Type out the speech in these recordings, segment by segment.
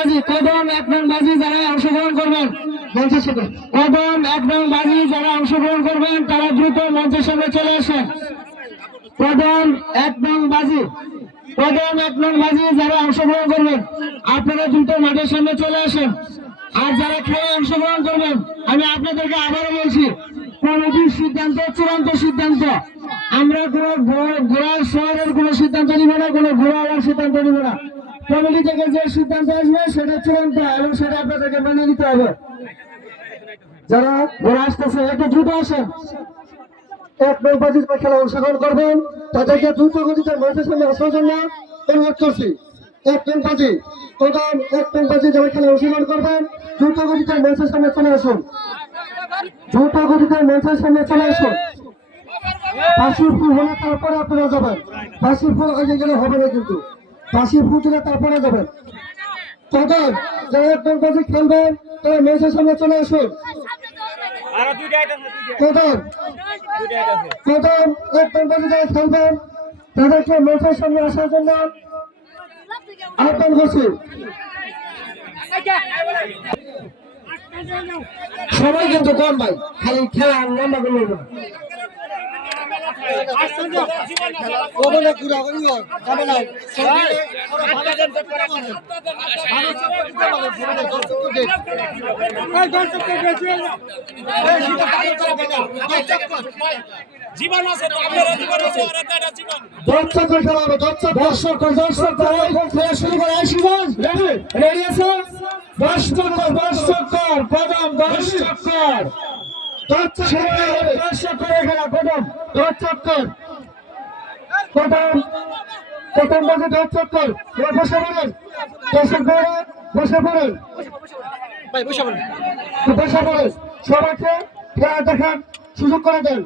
বাজি, কদম 1 নং বাজি যারা অংশগ্রহণ করবেন মঞ্চের সামনে, কদম 1 নং বাজি যারা অংশগ্রহণ করবেন তারা দ্রুত মঞ্চের সামনে চলে আসেন। কদম 1 নং বাজি, কদম 1 নং বাজি যারা অংশগ্রহণ করবেন আপনারা দ্রুত মাঠের সামনে চলে আসেন। আর যারা খেলায় অংশগ্রহণ করবেন আমি আপনাদেরকে আবারও বলছি, কমিটির সিদ্ধান্ত চূড়ান্ত সিদ্ধান্ত। আমরা কোনো ঘোড়ার শহরের কোনো সিদ্ধান্ত নিব না, কোনো ঘোড়াওয়ালার সিদ্ধান্ত নিব না। কমিটি থেকে যে সিদ্ধান্ত আসবে সেটা চূড়ান্ত এবং সেটা আপনাদেরকে মেনে নিতে হবে। যারা ঘোড়া আসতেছে একটু দ্রুত আসেন। 1 নং বাজির খেলা অংশগ্রহণ করবেন তাদেরকে দ্রুত গতিতে মঞ্চের সামনে আসার জন্য অনুরোধ করছি। 1 নং বাজি, কদম 1 নং বাজি যারা খেলা অংশগ্রহণ করবেন দ্রুত গতিতে মঞ্চের সামনে চলে আসুন, দ্রুত গতিতে মঞ্চের সামনে চলে আসুন। বাঁশি ফুল হলে তারপরে আপনারা যাবেন, বাঁশি ফুল আগে গেলে হবে না, কিন্তু বাঁশি ফুল তুলে তারপরে যাবেন। কদম যারা 1 নং বাজি খেলবেন তারা মঞ্চের সামনে চলে আসুন। কদম 1 নং বাজি যারা খেলবেন তাদেরকে মঞ্চের সামনে আসার জন্য আহ্বান করছি। সবাই কিন্তু কম ভাই, খালি খেলা লম্বা করলে না। জীবন আছে তো আপনারা জীবন আছে আর একটা জীবন দর্শক খেলা হবে, দর্শক খেলা শুরু করে আসিবেন। রেডি আছে? দর্শক কদম দর্শক করে খেলা কদম দর্শক কদম প্রথম বাজে দর্শক বসে পড়েন, দর্শক বসে পড়েন, বসে পড়েন, সবাইকে খেলা দেখার সুযোগ করে দেন।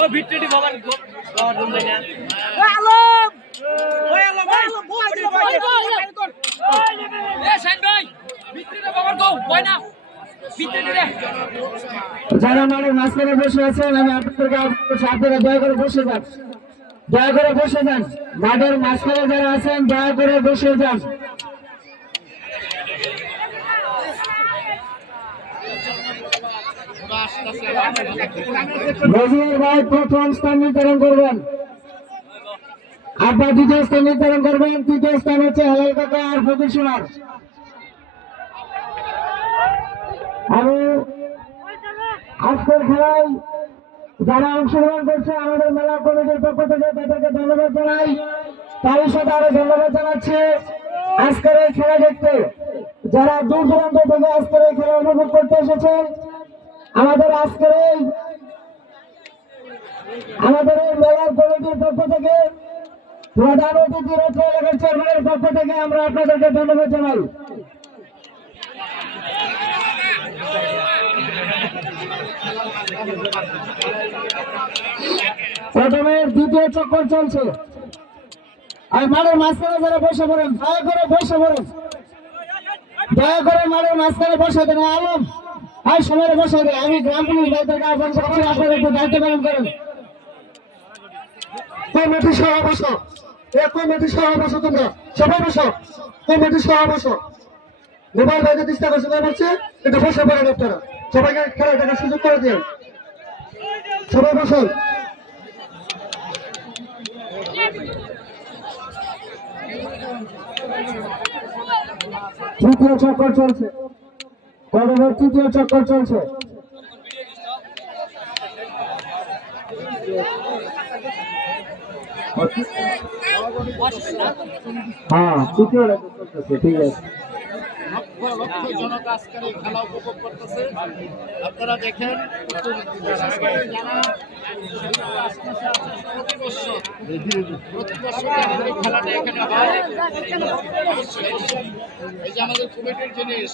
ও ভিট্টি বাবার বাবার রুম নাই না যারা মাঠের মাঝখানে বসে আছেন আমি আপনাদেরকে আপনারা দয়া করে বসে যান, দয়া করে বসে যান। মাঠের মাঝখানে যারা আছেন দয়া করে বসে যান। নজরুল ভাই প্রথম স্থান নির্ধারণ করবেন, আব্বা দ্বিতীয় স্থান নির্ধারণ করবেন, তৃতীয় স্থান হচ্ছে হেলাল কাকা আর ফকির সোনার। আমি আজকের খেলায় যারা অংশগ্রহণ করছে আমাদের মেলা কমিটির পক্ষ থেকে তাদেরকে ধন্যবাদ জানাই, তারই সাথে আরো ধন্যবাদ জানাচ্ছি আজকের এই খেলা দেখতে যারা দূর দূরান্ত থেকে আজকের এই খেলা উপভোগ করতে এসেছেন। আমাদের আজকের এই মেলার কমিটির পক্ষ থেকে প্রধান অতিথি রত্ন এলাকার চেয়ারম্যানের পক্ষ থেকে আমরা আপনাদেরকে ধন্যবাদ জানাই। প্রথমে দ্বিতীয় চক্কর চলছে, আর মাঠের মাঝখানে যারা বসে পড়েন দয়া করে বসে পড়েন, দয়া করে মাঠের মাঝখানে বসে দেন। আলম আর সময় বসে দেন, আমি গ্রাম পুলিশ দায়িত্বকে আহ্বান করছি আপনারা একটু দায়িত্ব পালন করেন। কমিটি সহ বসো, কমিটি সহ বসো, তোমরা সবাই বসো, কমিটি সহ বসো। মোবাইল বাইরে চেষ্টা করছে বলছে একটু বসে পড়েন, আপনারা সবাইকে খেলা দেখার সুযোগ করে দিন, সবাই বসো। তৃতীয় চক্কর চলছে, কদমের তৃতীয় চক্কর চলছে। হ্যাঁ তৃতীয় চলছে, ঠিক আছে। লক্ষ জনতা আজকের এই খেলা উপভোগ করতেছে, আপনারা দেখেন প্রতি বছর এই খেলাটা এখানে হয়। এই যে আমাদের কমিটির জিনিস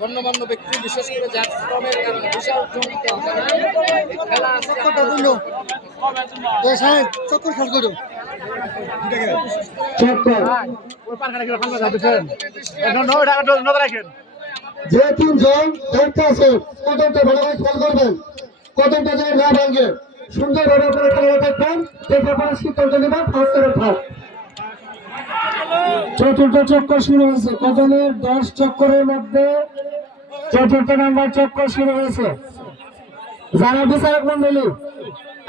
গণ্যমান্য ব্যক্তি বিশেষ করে যার শ্রমের কারণে বিশাল জমিতে খেলা চক্কর খেল করো যে 3 জন দায়িত্ব আছে কদমটা ভালো করে খেয়াল করবেন, কদমটা যেন না ভাঙে। সুন্দরভাবে করে খেলা দেখবেন, দেখে পরে সিদ্ধান্ত নেবেন ফার্স্ট করে থার্ড। চতুর্থ চক্কর শুরু হয়েছে, কজনের 10 চক্করের মধ্যে চতুর্থ নাম্বার চক্কর শুরু হয়েছে। যারা বিচারক মন্ডলী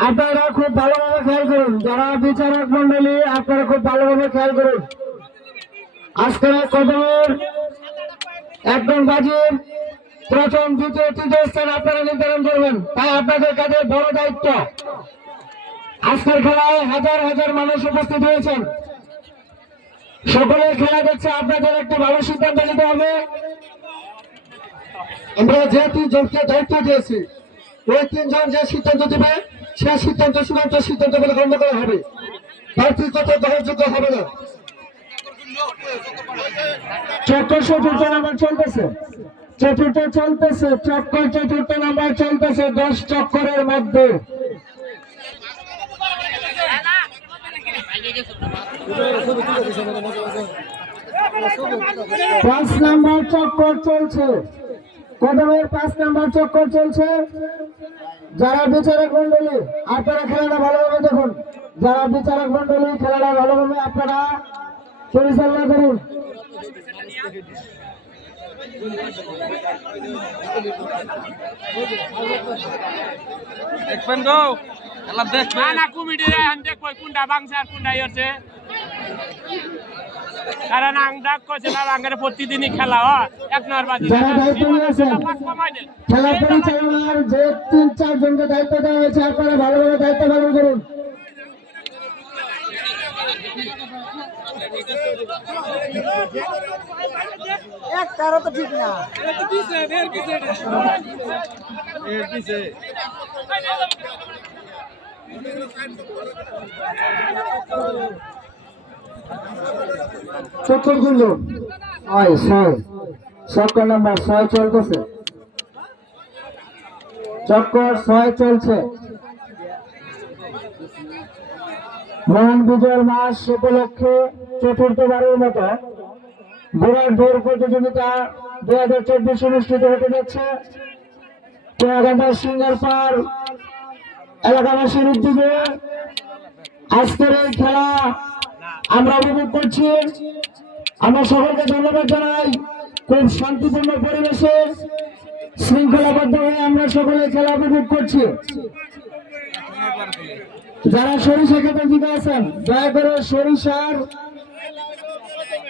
আপনারা খুব ভালোভাবে খেয়াল করুন, যারা বিচারক মন্ডলী আপনারা খুব ভালোভাবে খেয়াল করুন। আজকের কদমের একদম বাজির প্রথম দ্বিতীয় তৃতীয় স্থান আপনারা নির্ধারণ করবেন, তাই আপনাদের কাছে বড় দায়িত্ব। আজকের খেলায় হাজার হাজার মানুষ উপস্থিত হয়েছেন, সকলের খেলা দেখছে, আপনাদের একটি ভালো সিদ্ধান্ত নিতে হবে। আমরা যে 3 জনকে দায়িত্ব দিয়েছি, ওই 3 জন যে সিদ্ধান্ত দেবে সে সিদ্ধান্ত চূড়ান্ত সিদ্ধান্ত বলে গণ্য করা হবে, ব্যক্তিগত গ্রহণযোগ্য হবে না। চক্কর চতুর্থ নাম্বার চলতেছে, চক্কর চতুর্থ নাম্বার চলতেছে 10 চক্করের মধ্যে। 5 নাম্বার চক্কর চলছে, কদমের 5 নাম্বার চক্কর চলছে। যারা বিচারক মন্ডলী আপনারা খেলাটা ভালোভাবে দেখুন, যারা বিচারক মন্ডলী খেলাটা ভালোভাবে আপনারা পরিচালনা করুন। দেখবেন গো খেলা দেখবেন না কমিটি রে আন দেখো কোনটা বাংসা আর কোনটা ইরছে কারণ আমরা কোছে না আঙ্গারে প্রতিদিনই খেলা হয় এক নম্বর বাজি যারা দায়িত্ব নিয়েছেন খেলা পরিচালনার যে 3-4 জনকে দায়িত্ব দেওয়া হয়েছে আপনারা ভালোভাবে দায়িত্ব পালন করুন। এক তারা তো ঠিক না। চক্কর গুলো চক্কর নাম্বার 6 চলতেছে, চক্কর 6 চলছে। মহান বিজয়ের মাস উপলক্ষে চতুর্থবারের মতো বিরাট দৌড় প্রতিযোগিতা 2024 অনুষ্ঠিত হতে যাচ্ছে। আগামী সিঙ্গারপার এলাকাবাসীর উদ্যোগে আজকের এই খেলা আমরা উপভোগ করছি। আমরা সকলকে ধন্যবাদ জানাই, খুব শান্তিপূর্ণ পরিবেশে শৃঙ্খলাবদ্ধ হয়ে আমরা সকলে খেলা উপভোগ করছি। যারা সরিষা খেতে দিতে আছেন দয়া করে সরিষার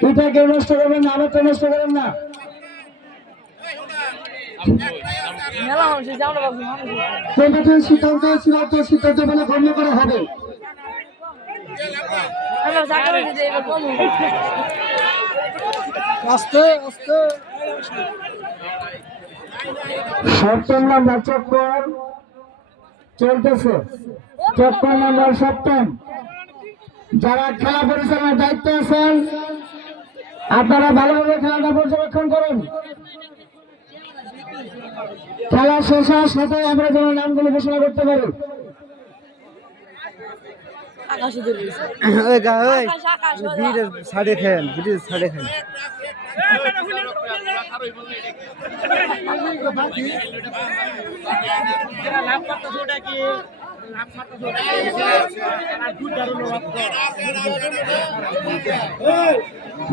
পিঠাকে নষ্ট করবেন না, আমাকে নষ্ট করবেন না। কমিটির সিদ্ধান্ত চূড়ান্ত সিদ্ধান্ত বলে গণ্য করা হবে। সপ্তম নাম্বার চক্কর চলতেছে, চক্কর নাম্বার 7। যারা খেলা পরিচালনার দায়িত্ব আছেন আপনারা ভালোভাবে খেলাটা পর্যবেক্ষণ করুন। খেলা শেষ হওয়ার সাথে আমরা যেন নামগুলো ঘোষণা করতে পারি।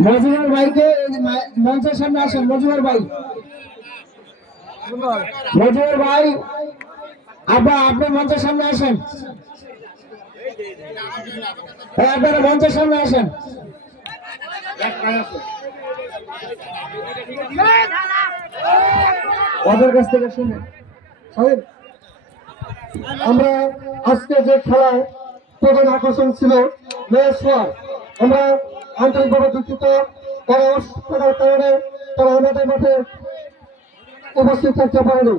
মজুমদার ভাইকে মঞ্চের সামনে আসেন। মজুমদার ভাই, মজুমদার ভাই আপনি মঞ্চের সামনে আসেন, আপনারা মঞ্চের সামনে আসেন। ওদের কাছ থেকে শুনে আমরা আজকে যে খেলায় প্রধান আকর্ষণ ছিল মেয়ের সোয়ার, আমরা আন্তরিকভাবে দুঃখিত, তারা অসুস্থতার কারণে তারা আমাদের মাঠে উপস্থিত থাকতে পারেনি।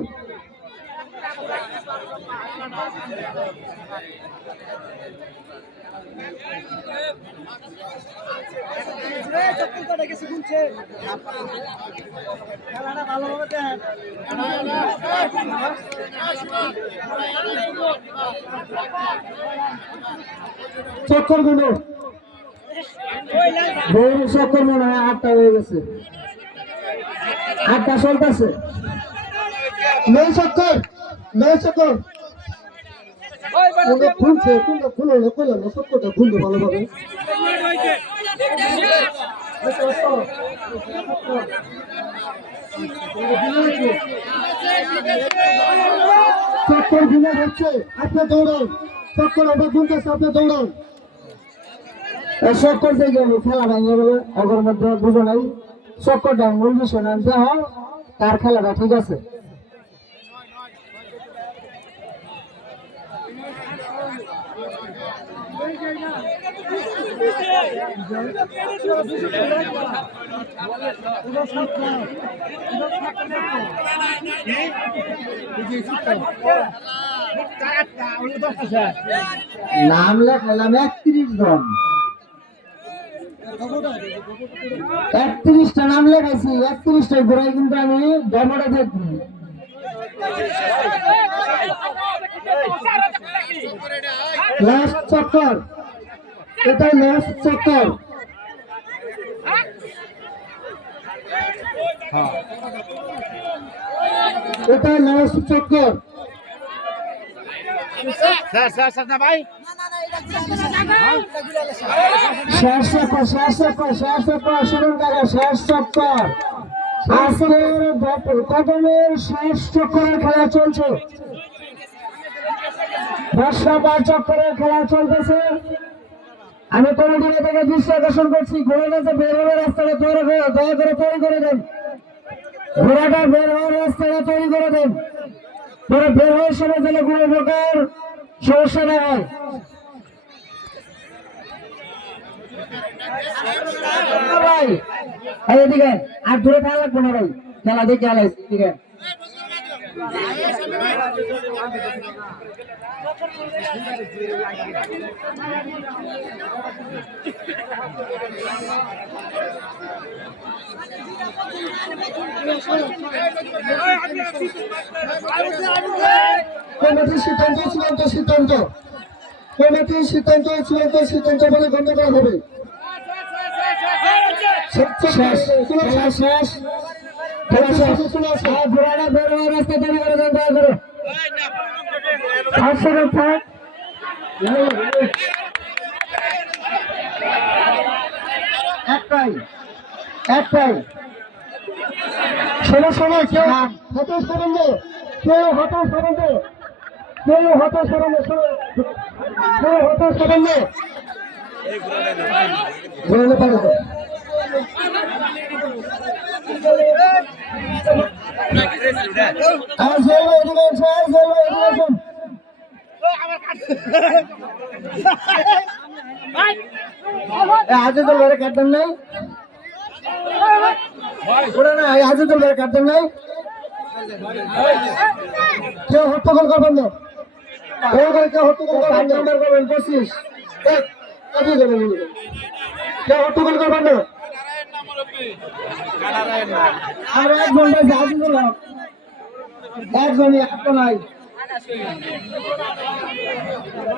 চক্কর গুলো চক্কর মনে হয় 8টা হয়ে গেছে, 8টা চলতেছে। 9 চক্কর তোমরা খুলছে তোমরা খুলো না খুলো না সত্যটা খুলবে ভালোভাবে চক্কর বিনা হচ্ছে আপনি দৌড়ান চক্কর আমরা গুনতেছে আপনি দৌড়ান চক্কর থেকে খেলা ভাঙে গেল ওর মধ্যে বুঝো নাই চক্করটা মূল বিষয় না দেহ তার খেলাটা ঠিক আছে নাম লেখালাম 31 জন 31টা নাম লেখাইছি 31টার ঘোড়ায় কিন্তু আমি ডেমোটা দেখবো লাস্ট চক্কর এটা লাস্ট চক্কর এটা লাস্ট চক্কর শেষ চক্কর শুনুন কাকা শেষ চক্কর আজকের কদমের শেষ চক্করের খেলা চলছে 10 চক্করের খেলা চলতেছে আমি কমিটি থেকে দৃষ্টি আকর্ষণ করছি ঘোড়াটা বের হওয়ার রাস্তাটা দয়া করে তৈরি করে দেন ঘোড়াটা বের হওয়ার রাস্তাটা তৈরি করে দেন পরে বের হওয়ার সময় যেন কোনো প্রকার সমস্যা না হয় ভাই এদিকে আর দূরে খেলা লাগবে না ভাই খেলা দেখে খেলা এদিকে কমিটির সিদ্ধান্ত সিদ্ধান্ত বলে গণ্য করা হবে শেষ ঘোড়াটা বের হওয়ার রাস্তা তৈরি করে দেন দয়া করে একটাই শোনো কেউ হতাশ করেন না কেউ হতাশ করেন না আজিদুল ভাইয়ের কাটতেন নাই ওরা না আজিদুল ভাইয়ের কাটতেন নাই কেউ হট্টগোল করবেন না কেউ হট্টগোল করবেন 25 কেউ হট্টগোল করবেন না আর একজন আজিদুল একজনই একটা নাই